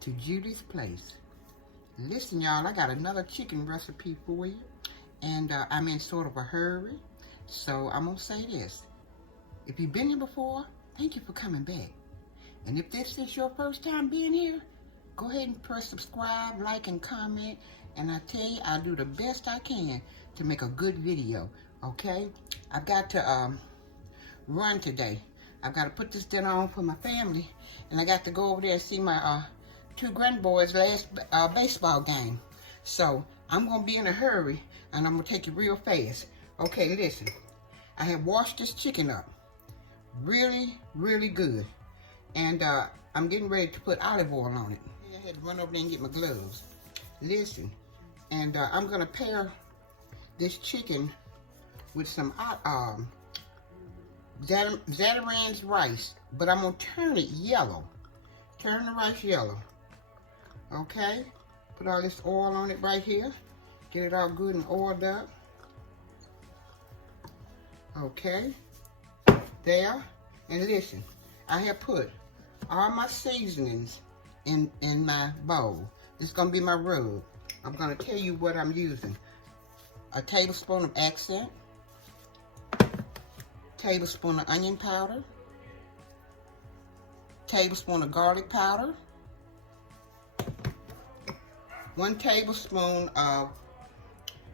to Judy's Place. Listen, y'all, I got another chicken recipe for you, and I'm in sort of a hurry, so I'm gonna say this. If you've been here before, thank you for coming back. And if this is your first time being here, go ahead and press subscribe, like, and comment, and I tell you, I'll do the best I can to make a good video, okay? I've got to run today. I've got to put this dinner on for my family, and I got to go over there and see my two grandboys' last baseball game. So I'm gonna be in a hurry, and I'm gonna take it real fast. Okay, listen. I have washed this chicken up really, really good, and I'm getting ready to put olive oil on it. I had to run over there and get my gloves. Listen, and I'm gonna pair this chicken with some Zataran's rice, but I'm gonna turn it yellow. Turn the rice yellow. Okay? Put all this oil on it right here. Get it all good and oiled up. Okay? There. And listen, I have put all my seasonings in my bowl. This is gonna be my rub. I'm gonna tell you what I'm using. A tablespoon of accent. Tablespoon of onion powder, tablespoon of garlic powder, 1 tablespoon of,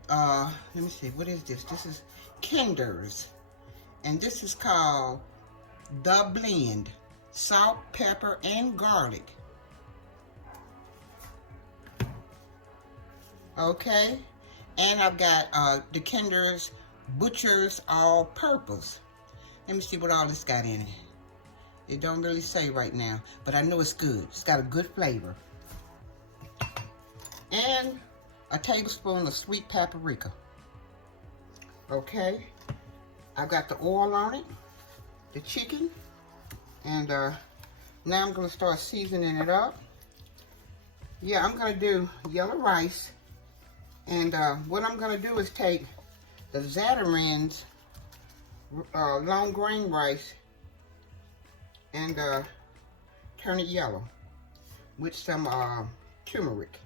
let me see, what is this? This is Kinder's, and this is called The Blend, salt, pepper, and garlic. Okay, and I've got the Kinder's Butcher's All-Purpose. Let me see what all this got in it. It don't really say right now, but I know it's good. It's got a good flavor. And a tablespoon of sweet paprika. Okay. I've got the oil on it, the chicken, and now I'm going to start seasoning it up. Yeah, I'm going to do yellow rice, and what I'm going to do is take the Zataran's long grain rice and turn it yellow with some turmeric.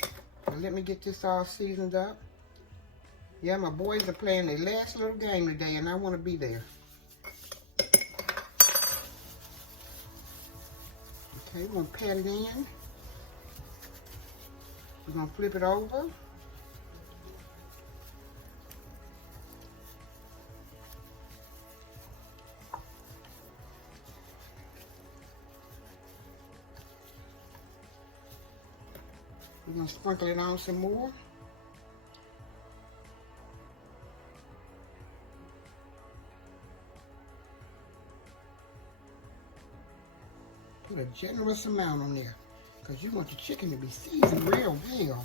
So let me get this all seasoned up. Yeah, my boys are playing their last little game today, and I want to be there. Okay, we're going to pat it in. We're going to flip it over. We're going to sprinkle it on some more. Put a generous amount on there, because you want the chicken to be seasoned real well.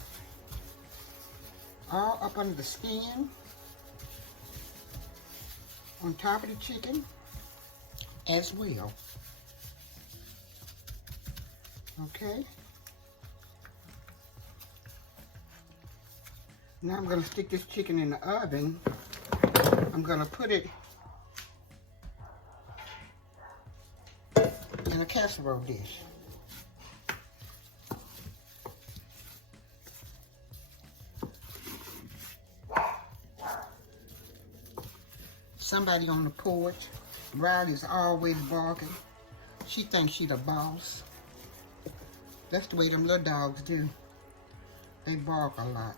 All up under the skin, on top of the chicken as well. Okay. Now I'm going to stick this chicken in the oven. I'm going to put it in a casserole dish. Somebody on the porch. Riley's always barking. She thinks she's the boss. That's the way them little dogs do. They bark a lot.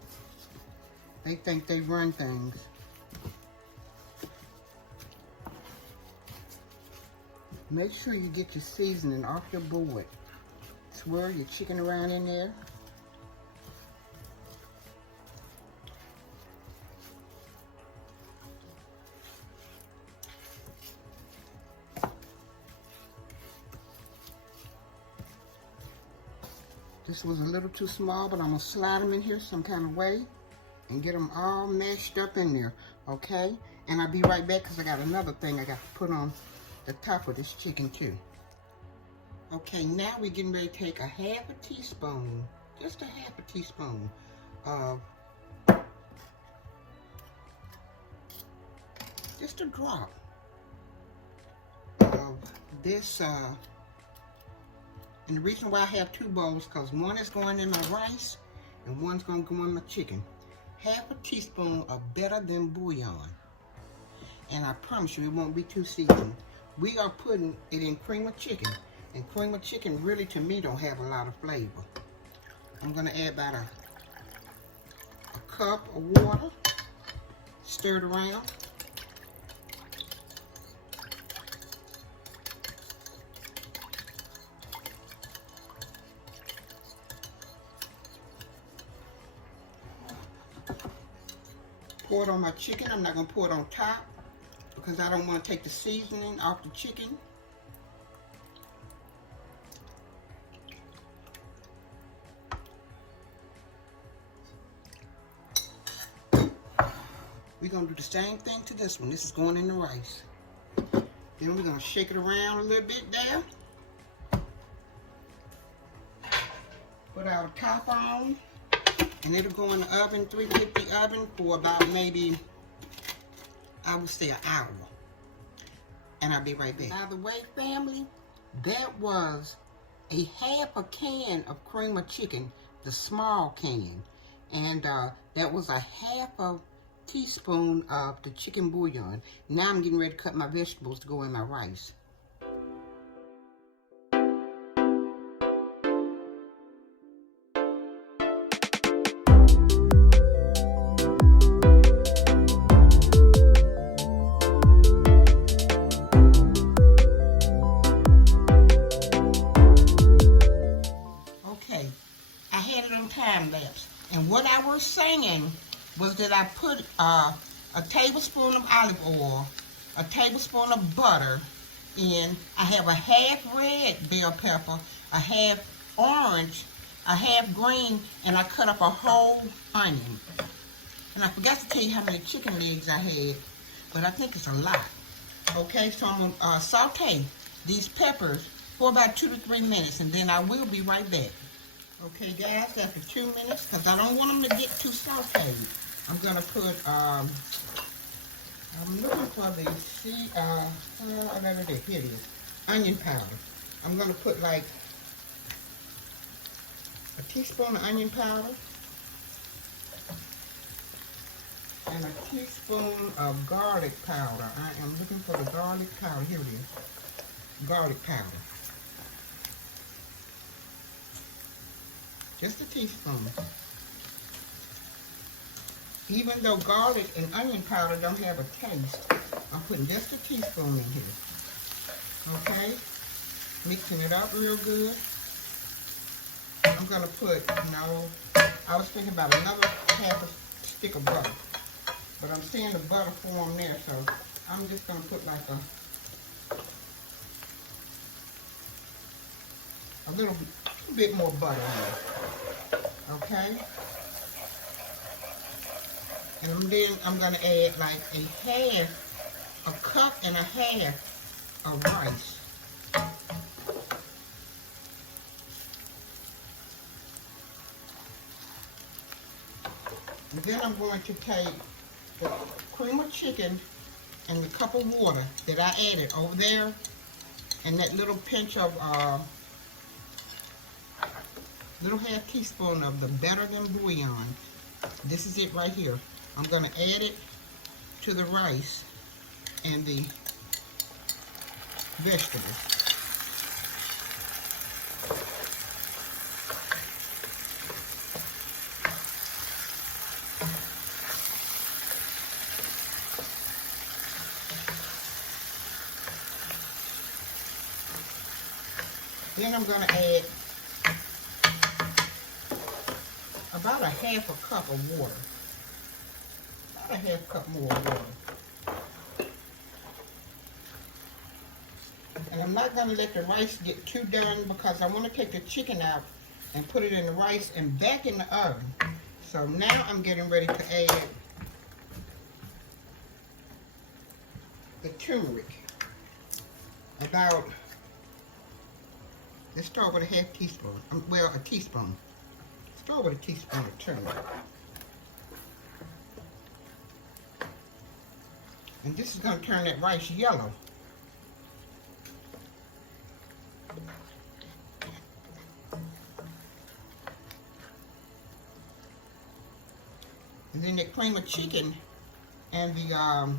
They think they run things. Make sure you get your seasoning off your board. Swirl your chicken around in there. This was a little too small, but I'm gonna slide them in here some kind of way and get them all mashed up in there, okay? And I'll be right back, because I got another thing I got to put on the top of this chicken too. Okay, now we're getting ready to take a half a teaspoon, just a half a teaspoon of, just a drop of this And the reason why I have 2 bowls, because one is going in my rice and one's going to go in my chicken. Half a teaspoon of better than bouillon. And I promise you it won't be too seasoned. We are putting it in cream of chicken. And cream of chicken really to me don't have a lot of flavor. I'm going to add about a cup of water. Stir it around. Pour it on my chicken. I'm not going to pour it on top because I don't want to take the seasoning off the chicken. We're going to do the same thing to this one. This is going in the rice. Then we're going to shake it around a little bit there. Put our top on. And it'll go in the oven, 350 oven, for about maybe, I would say, an hour. And I'll be right back. By the way, family, that was a half a can of cream of chicken, the small can. And that was a half a teaspoon of the chicken bouillon. Now I'm getting ready to cut my vegetables to go in my rice. Time lapse, and what I was saying was that I put a tablespoon of olive oil, a tablespoon of butter in. I have a half red bell pepper, a half orange, a half green, and I cut up a whole onion. And I forgot to tell you how many chicken legs I had, but I think it's a lot. Okay, so I'm gonna saute these peppers for about 2 to 3 minutes, and then I will be right back. Okay, guys, after 2 minutes, because I don't want them to get too sauteed, I'm going to put, I'm looking for the, here it is, onion powder. I'm going to put like a teaspoon of onion powder and a teaspoon of garlic powder. I am looking for the garlic powder. Here it is, garlic powder. Just a teaspoon. Even though garlic and onion powder don't have a taste, I'm putting just a teaspoon in here. Okay? Mixing it up real good. I'm going to put, I was thinking about another half a stick of butter. But I'm seeing the butter form there, so I'm just going to put like a little bit more butter in it. Okay? And then I'm going to add like a cup and a half of rice. And then I'm going to take the cream of chicken and the cup of water that I added over there, and that little pinch of little half teaspoon of the better than bouillon. This is it right here. I'm going to add it to the rice and the vegetables. Then I'm going to add about a half a cup of water. About a half cup more water. And I'm not going to let the rice get too done because I want to take the chicken out and put it in the rice and back in the oven. So now I'm getting ready to add the turmeric. About, let's start with a half teaspoon. Well, a teaspoon. Start with a teaspoon of turmeric. And this is going to turn that rice yellow. And then the cream of chicken and the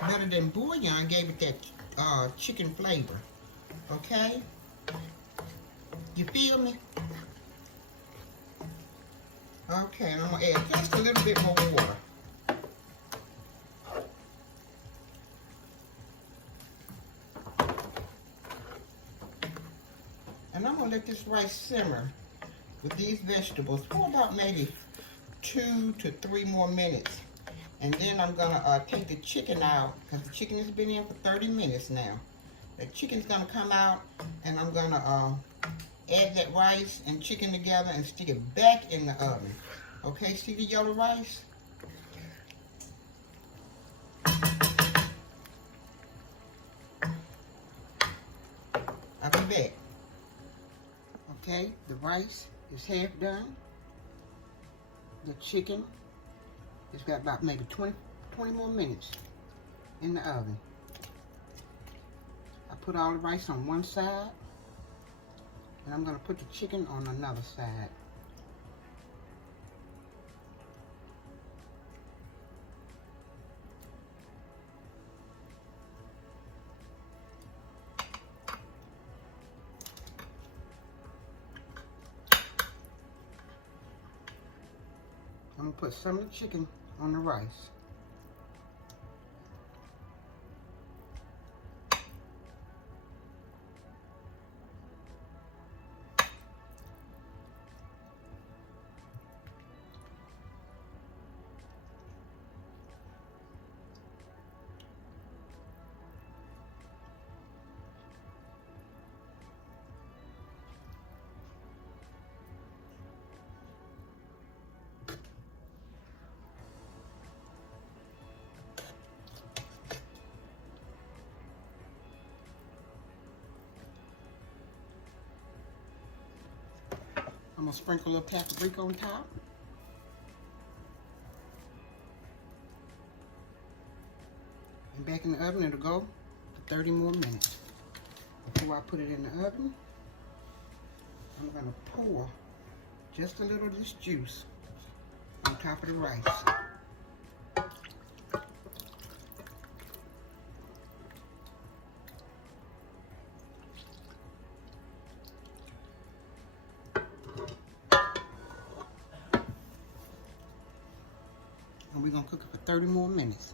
better than bouillon gave it that chicken flavor. Okay? You feel me? Okay, and I'm gonna add just a little bit more water. And I'm gonna let this rice simmer with these vegetables for about maybe 2 to 3 more minutes. And then I'm gonna take the chicken out, because the chicken has been in for 30 minutes now. The chicken's gonna come out, and I'm gonna add that rice and chicken together and stick it back in the oven. Okay, see the yellow rice? I'll be back. Okay, the rice is half done. The chicken has got about maybe 20 more minutes in the oven. I put all the rice on one side, and I'm gonna put the chicken on another side. I'm gonna put some of the chicken on the rice. I'm gonna sprinkle a little paprika on top. And back in the oven, it'll go for 30 more minutes. Before I put it in the oven, I'm gonna pour just a little of this juice on top of the rice. And we're gonna cook it for 30 more minutes.